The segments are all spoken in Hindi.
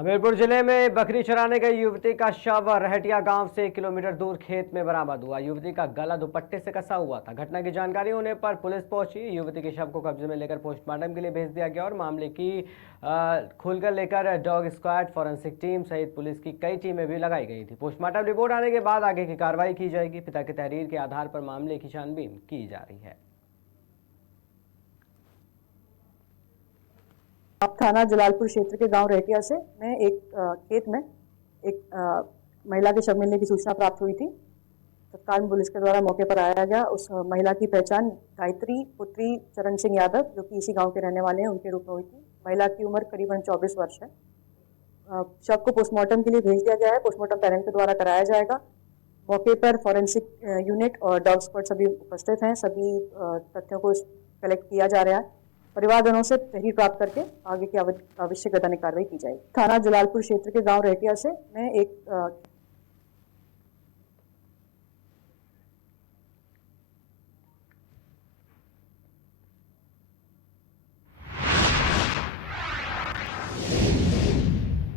हमीरपुर जिले में बकरी चराने गई युवती का शव रहटिया गांव से 1 किलोमीटर दूर खेत में बरामद हुआ। युवती का गला दुपट्टे से कसा हुआ था। घटना की जानकारी होने पर पुलिस पहुंची। युवती के शव को कब्जे में लेकर पोस्टमार्टम के लिए भेज दिया गया और मामले की खुलकर लेकर डॉग स्क्वाड, फॉरेंसिक टीम सहित पुलिस की कई टीमें भी लगाई गई थी। पोस्टमार्टम रिपोर्ट आने के बाद आगे की कार्रवाई की जाएगी। पिता की तहरीर के आधार पर मामले की छानबीन की जा रही है। आप थाना जलालपुर क्षेत्र के गांव रहटिया से मैं एक खेत में एक महिला के शव मिलने की सूचना प्राप्त हुई थी। तत्काल पुलिस के द्वारा मौके पर आया गया। उस महिला की पहचान गायत्री पुत्री चरण सिंह यादव, जो कि इसी गांव के रहने वाले हैं, उनके रूप में हुई थी। महिला की उम्र करीबन 24 वर्ष है। शव को पोस्टमार्टम के लिए भेज दिया गया है। पोस्टमार्टम पेरेंट के द्वारा कराया जाएगा। मौके पर फॉरेंसिक यूनिट और डॉग स्क्वाड सभी उपस्थित हैं। सभी तथ्यों को कलेक्ट किया जा रहा है। परिवारजनों से तहरीर प्राप्त करके आगे की आवश्यक वैधानिक कार्रवाई की जाएगी। थाना जलालपुर क्षेत्र के गांव रहटिया से मैं एक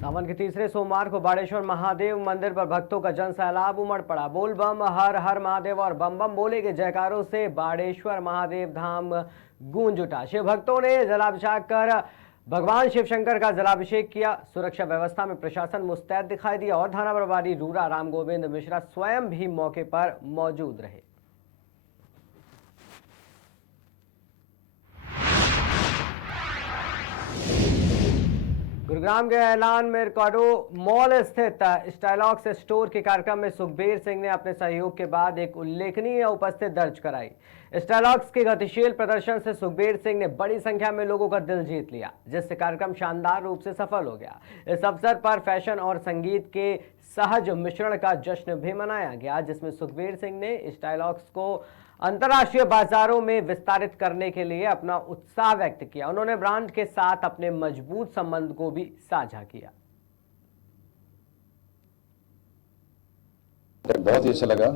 सावन के तीसरे सोमवार को बाड़ेश्वर महादेव मंदिर पर भक्तों का जन सैलाब उमड़ पड़ा। बोल बम हर हर महादेव और बम बम बोले के जयकारों से बाड़ेश्वर महादेव धाम गूंज उठा। शिव भक्तों ने जलाभिषेक कर भगवान शिव शंकर का जलाभिषेक किया। सुरक्षा व्यवस्था में प्रशासन मुस्तैद दिखाई दिया और थाना प्रभारी रूरा राम गोविंद मिश्रा स्वयं भी मौके पर मौजूद रहे। गुरुग्राम के ऐलान में रिकॉर्डो मॉल स्थित स्टाइलॉक्स स्टोर के कार्यक्रम में सुखबीर सिंह ने अपने सहयोग के बाद एक उल्लेखनीय उपस्थिति दर्ज कराई। स्टाइलॉक्स के गतिशील प्रदर्शन से सुखबीर सिंह ने बड़ी संख्या में लोगों का दिल जीत लिया, जिससे कार्यक्रम शानदार रूप से सफल हो गया। इस अवसर पर फैशन और संगीत के सहज मिश्रण का जश्न भी मनाया गया, जिसमें सुखबीर सिंह ने स्टाइलॉक्स को अंतर्राष्ट्रीय बाजारों में विस्तारित करने के लिए अपना उत्साह व्यक्त किया। उन्होंने ब्रांड के साथ अपने मजबूत संबंध को भी साझा किया। बहुत ही अच्छा लगा।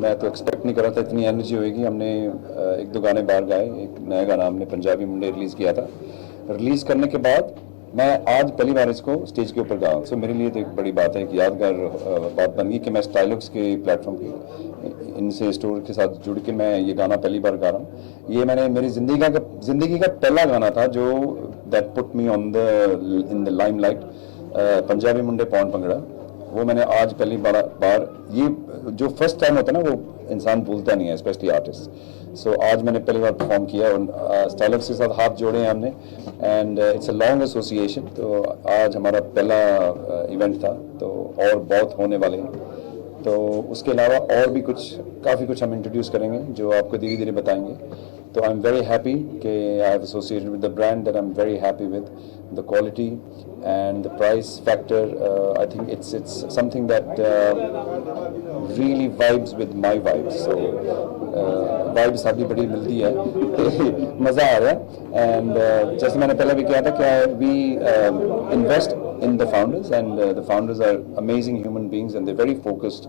मैं तो एक्सपेक्ट नहीं कर रहा था इतनी एनर्जी होगी। हमने एक दो गाने बाहर गाए। एक नया गाना हमने पंजाबी मुंडे रिलीज किया था। रिलीज करने के बाद मैं आज पहली बार इसको स्टेज के ऊपर गाऊँ। सो मेरे लिए तो एक बड़ी बात है कि यादगार बात बन गई कि मैं स्टाइलॉक्स के प्लेटफॉर्म पे इनसे स्टोर के साथ जुड़ के मैं ये गाना पहली बार गा रहा हूँ। ये मैंने मेरी जिंदगी का पहला गाना था जो that put me on in the limelight, Punjabi मुंडे पौन पंगड़ा। वो मैंने आज पहली बार ये जो फर्स्ट टाइम होता है ना, वो इंसान भूलता नहीं है, स्पेशली आर्टिस्ट। सो आज मैंने पहली बार परफॉर्म किया और स्टाइलॉक्स के साथ हाथ जोड़े हैं हमने and it's a long association. तो आज हमारा पहला इवेंट था, तो और बहुत होने वाले हैं। तो उसके अलावा और भी काफ़ी कुछ हम इंट्रोड्यूस करेंगे जो आपको धीरे धीरे बताएंगे। तो आई एम वेरी हैप्पी कि I have associated with the brand that I am very happy with the quality and the price factor. I think it's something that really vibes with my vibes. So vibes सारी बड़ी मिलती है, मज़ा आ रहा है। And जैसे मैंने पहले भी किया था कि we invest in the founders and the founders are amazing human beings and they're very focused.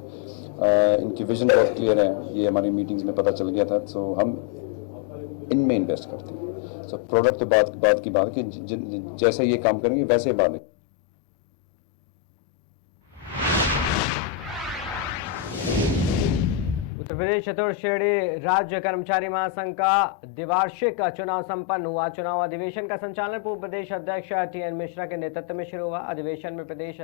इनकी विजन बहुत क्लियर है, ये हमारी मीटिंग्स में पता चल गया था। सो हम इनमें इन्वेस्ट करते हैं। सो प्रोडक्ट तो बात की बात कि जैसे ये काम करेंगे वैसे बात नहीं। उत्तर प्रदेश चतुर्थ श्रेणी राज्य कर्मचारी महासंघ का द्विवार्षिक चुनाव संपन्न हुआ। चुनाव अधिवेशन का संचालन पूर्व प्रदेश अध्यक्ष टीएन मिश्रा के नेतृत्व में शुरू हुआ। अधिवेशन में प्रदेश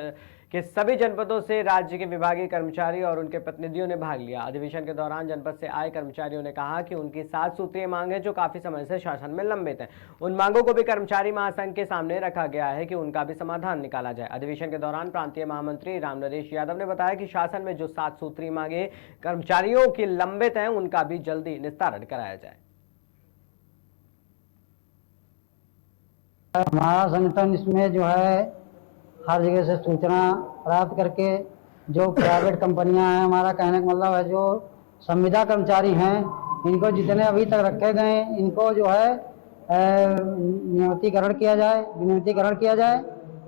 के सभी जनपदों से राज्य के विभागीय कर्मचारी और उनके प्रतिनिधियों ने भाग लिया। अधिवेशन के दौरान जनपद से आए कर्मचारियों ने कहा कि उनकी 7 सूत्रीय मांग है जो काफी समय से शासन में लंबित है। उन मांगों को भी कर्मचारी महासंघ के सामने रखा गया है कि उनका भी समाधान निकाला जाए। अधिवेशन के दौरान प्रांतीय महामंत्री रामनरेश यादव ने बताया कि शासन में जो 7 सूत्रीय मांगे कर्मचारियों की लंबित हैं, उनका भी जल्दी निस्तारण कराया जाए। हमारा संगठन इसमें जो है हर जगह से सूचना प्राप्त करके जो प्राइवेट कंपनियां हैं, हमारा कहने का मतलब है जो संविदा कर्मचारी हैं, इनको जितने अभी तक रखे गए इनको जो है नियमितीकरण किया जाए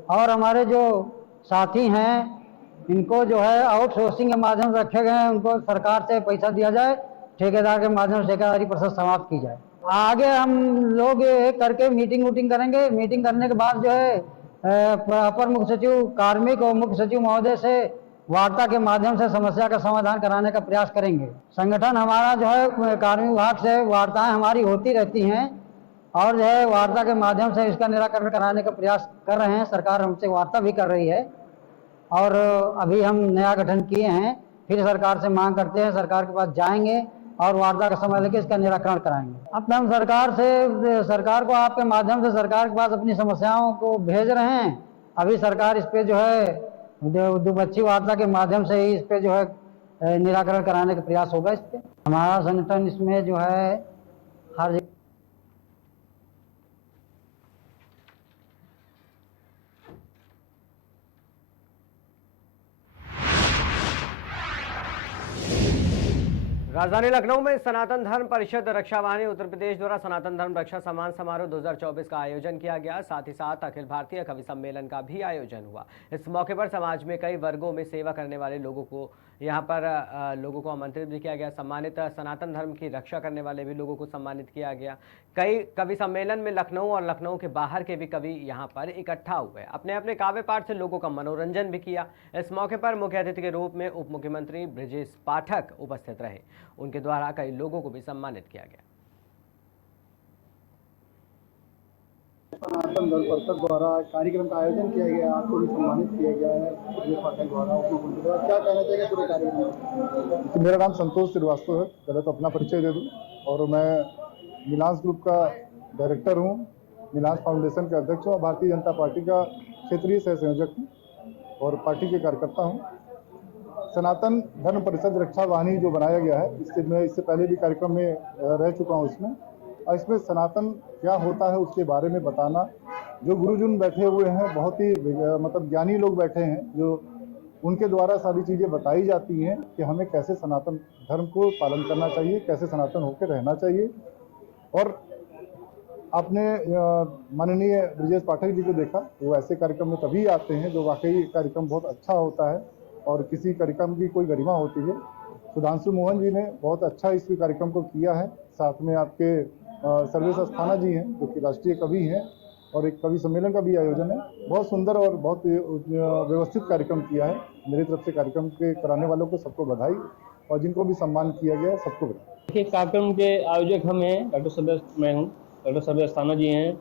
और हमारे जो साथी हैं इनको जो है आउटसोर्सिंग के माध्यम से रखे गए हैं, उनको सरकार से पैसा दिया जाए, ठेकेदार के माध्यम से ठेकेदारी प्रोसेस समाप्त की जाए। आगे हम लोग करके मीटिंग करेंगे। मीटिंग करने के बाद जो है अपर मुख्य सचिव कार्मिक और मुख्य सचिव महोदय से वार्ता के माध्यम से समस्या का समाधान कराने का प्रयास करेंगे। संगठन हमारा जो है कार्मिक विभाग से वार्ताएं हमारी होती रहती हैं और जो है वार्ता के माध्यम से इसका निराकरण कराने का प्रयास कर रहे हैं। सरकार हमसे वार्ता भी कर रही है और अभी हम नया गठन किए हैं, फिर सरकार से मांग करते हैं, सरकार के पास जाएंगे और वार्ता का समय लेकर इसका निराकरण कराएंगे। अब हम सरकार को आपके माध्यम से सरकार के पास अपनी समस्याओं को भेज रहे हैं। अभी सरकार इस पे जो है द्विपक्षीय वार्ता के माध्यम से ही इस पे जो है निराकरण कराने का प्रयास होगा। इस पे हमारा संगठन इसमें जो है हर राजधानी लखनऊ में सनातन धर्म परिषद रक्षा वाहिनी उत्तर प्रदेश द्वारा सनातन धर्म रक्षा सम्मान समारोह 2024 का आयोजन किया गया। साथ ही साथ अखिल भारतीय कवि सम्मेलन का भी आयोजन हुआ। इस मौके पर समाज में कई वर्गों में सेवा करने वाले लोगों को लोगों को आमंत्रित भी किया गया। सम्मानित सनातन धर्म की रक्षा करने वाले भी लोगों को सम्मानित किया गया। कई कवि सम्मेलन में लखनऊ और लखनऊ के बाहर के भी कवि यहाँ पर इकट्ठा हुए, अपने अपने काव्य पाठ से लोगों का मनोरंजन भी किया। इस मौके पर मुख्य अतिथि के रूप में उप मुख्यमंत्री ब्रजेश पाठक उपस्थित रहे। उनके द्वारा कई लोगों को भी सम्मानित किया गया। सनातन धर्म परिषद द्वारा कार्यक्रम का आयोजन किया गया, आपको भी सम्मानित किया गया है ब्रजेश पाठक द्वारा, उपमुख्यमंत्री द्वारा। क्या कहना चाहिए पूरे कार्यक्रम में? मेरा नाम संतोष श्रीवास्तव है। पहले तो अपना परिचय दे दूं, और मैं मिलांस ग्रुप का डायरेक्टर हूं, मिलांस फाउंडेशन के अध्यक्ष हूं, भारतीय जनता पार्टी का क्षेत्रीय सह संयोजक हूँ और पार्टी के कार्यकर्ता हूँ। सनातन धर्म परिषद रक्षा वाहिनी जो बनाया गया है, इससे पहले भी कार्यक्रम में रह चुका हूँ इसमें, और इसमें सनातन क्या होता है उसके बारे में बताना। जो गुरुजन बैठे हुए हैं, बहुत ही मतलब ज्ञानी लोग बैठे हैं, जो उनके द्वारा सारी चीज़ें बताई जाती हैं कि हमें कैसे सनातन धर्म को पालन करना चाहिए, कैसे सनातन होकर रहना चाहिए। और आपने माननीय ब्रजेश पाठक जी को देखा, वो ऐसे कार्यक्रम में तभी आते हैं जो वाकई कार्यक्रम बहुत अच्छा होता है और किसी कार्यक्रम की कोई गरिमा होती है। सुधांशु मोहन जी ने बहुत अच्छा इस कार्यक्रम को किया है। साथ में आपके सर्वेश अस्थाना जी हैं जो कि राष्ट्रीय कवि हैं, और एक कवि सम्मेलन का भी आयोजन है। बहुत सुंदर और बहुत व्यवस्थित कार्यक्रम किया है। मेरी तरफ से कार्यक्रम के कराने वालों को सबको बधाई, और जिनको भी सम्मान किया गया सबको बधाई। देखिए, कार्यक्रम के आयोजक हम हैं, मैं हूँ, डॉक्टर सर्वेश अस्थाना जी हैं,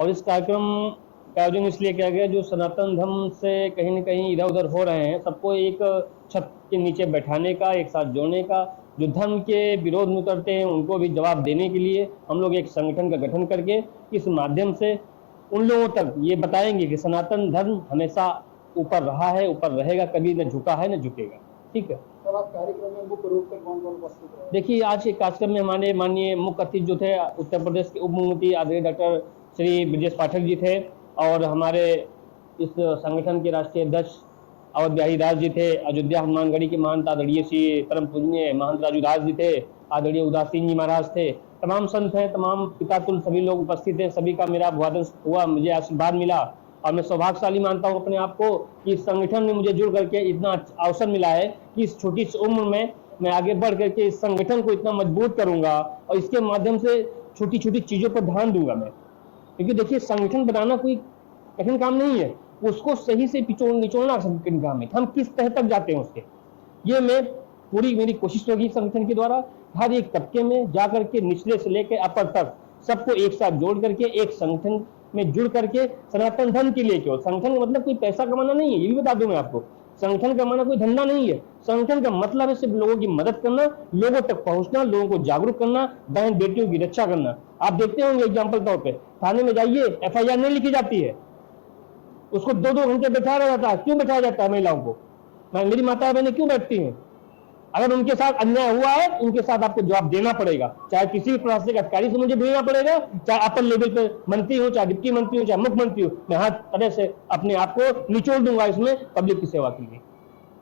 और इस कार्यक्रम का आयोजन इसलिए किया गया जो सनातन धर्म से कहीं न कहीं इधर उधर हो रहे हैं, सबको एक छत के नीचे बैठाने का, एक साथ जोड़ने का। जो धर्म के विरोध में उतरते हैं उनको भी जवाब देने के लिए हम लोग एक संगठन का गठन करके इस माध्यम से उन लोगों तक ये बताएंगे कि सनातन धर्म हमेशा ऊपर रहा है, ऊपर रहेगा, कभी न झुका है न झुकेगा। ठीक है। सर, आप कार्यक्रम में मुख्य रूप से कौन कौन उपस्थित रहे? देखिए, आज के कार्यक्रम में हमारे माननीय मुख्य अतिथि जो थे उत्तर प्रदेश के उप मुख्यमंत्री आदरणीय डॉक्टर श्री ब्रजेश पाठक जी थे, और हमारे इस संगठन के राष्ट्रीय अध्यक्ष अवध बिहारी दास जी थे, अयोध्या हनुमानगढ़ी के महंत आदरणीय श्री परम पूजनीय महंत राजू दास जी थे, आदरणीय उदासीन जी महाराज थे, तमाम संत हैं, तमाम पितातुल सभी लोग उपस्थित हैं। सभी का मेरा अभिवादन हुआ, मुझे आशीर्वाद मिला, और मैं सौभाग्यशाली मानता हूँ अपने आप को कि इस संगठन में मुझे जुड़ करके इतना अवसर मिला है कि इस छोटी सी उम्र में मैं आगे बढ़ करके इस संगठन को इतना मजबूत करूंगा, और इसके माध्यम से छोटी छोटी चीज़ों पर ध्यान दूंगा मैं। क्योंकि देखिए, संगठन बनाना कोई कठिन काम नहीं है, उसको सही से निचोड़ना कठिन काम है। हम किस तरह तक जाते हैं उसके, ये मैं पूरी मेरी कोशिश होगी संगठन के द्वारा हर एक तबके में जा करके निचले से लेकर अपर तक सबको एक साथ जोड़ करके एक संगठन में जुड़ करके सनातन धर्म के लिए। क्यों संगठन का मतलब कोई पैसा कमाना नहीं है, ये भी बता दूं मैं आपको। संगठन कमाना कोई धंधा नहीं है। संगठन का मतलब है सिर्फ लोगों की मदद करना, लोगों तक पहुंचना, लोगों को जागरूक करना, बहन बेटियों की रक्षा करना। आप देखते होंगे एग्जाम्पल तौर पर थाने में जाइए, FIR नहीं लिखी जाती है, उसको 2-2 घंटे बैठाया जाता है। क्यों बैठाया जाता है? महिलाओं को, मेरी माता बहनें क्यों बैठती हैं? अगर उनके साथ अन्याय हुआ है, उनके साथ आपको जवाब देना पड़ेगा, चाहे किसी भी प्रशासनिक अधिकारी से मुझे भेजना पड़ेगा, चाहे अपर लेवल पे मंत्री हो, चाहे डिप्टी मंत्री हो, चाहे मुख्यमंत्री हो, मैं हर तरह से अपने आप को निचोड़ दूंगा इसमें पब्लिक की सेवा के लिए।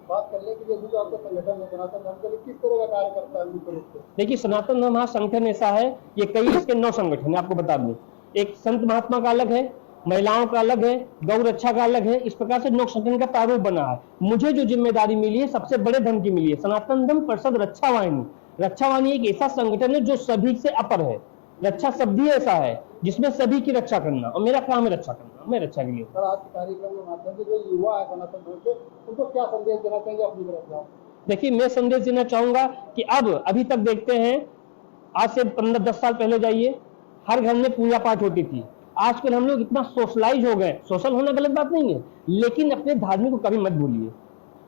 बात करने के लिए जो आपका संगठन है सनातन धर्म के लिए किस तरह का कार्य करता है मुख्य रूप से? देखिए, सनातन धर्म संगठन ऐसा है, ये कई इसके 9 संगठन है, आपको बता दूं। एक संत महात्मा का अलग है, महिलाओं का अलग है, गौ रक्षा का अलग है। इस प्रकार से 9 संगठन का प्रारूप बना है। मुझे जो जिम्मेदारी मिली है सबसे बड़े धर्म की मिली है, सनातन धर्म परिषद रक्षा वाहिनी। रक्षा वाहिनी एक ऐसा संगठन है जो सभी से अपर है, रक्षा शब्द ही ऐसा है जिसमें सभी की रक्षा करना, और मेरा काम है रक्षा करना, मैं रक्षा के लिए। सर, आज के कार्यक्रम के माध्यम से जो युवा है सनातन धर्म के, उनको क्या संदेश देना चाहेंगे अपनी तरफ से? देखिए, मैं संदेश देना चाहूंगा कि अब अभी तक देखते हैं, आज से 15-10 साल पहले जाइए, हर घर में पूजा पाठ होती थी। आजकल हम लोग इतना सोशलाइज हो गए, सोशल होना गलत बात नहीं है, लेकिन अपने धार्मिक को कभी मत भूलिए।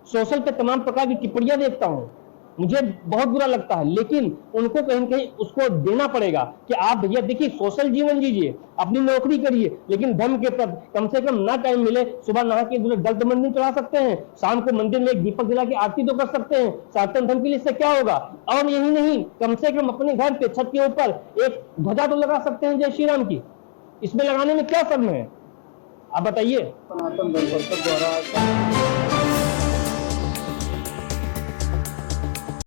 सोशल पे तमाम प्रकार की टिप्पणियां देखता हूँ, मुझे बहुत बुरा लगता है, लेकिन उनको कहीं कहीं उसको देना पड़ेगा कि आप भैया देखिए, सोशल जीवन जीजिए, अपनी नौकरी करिए, लेकिन धर्म के प्रति कम से कम ना टाइम मिले, सुबह नहा के दल मंदिर चढ़ा सकते हैं, शाम को मंदिर में एक दीपक जला के आरती तो कर सकते हैं। सनातन धर्म के लिए इससे क्या होगा? और यही नहीं, कम से कम अपने घर पे छत के ऊपर एक ध्वजा तो लगा सकते हैं जय श्री राम की। इसमें लगाने में क्या शर्म है, आप बताइए। सनातन धर्म परिषद द्वारा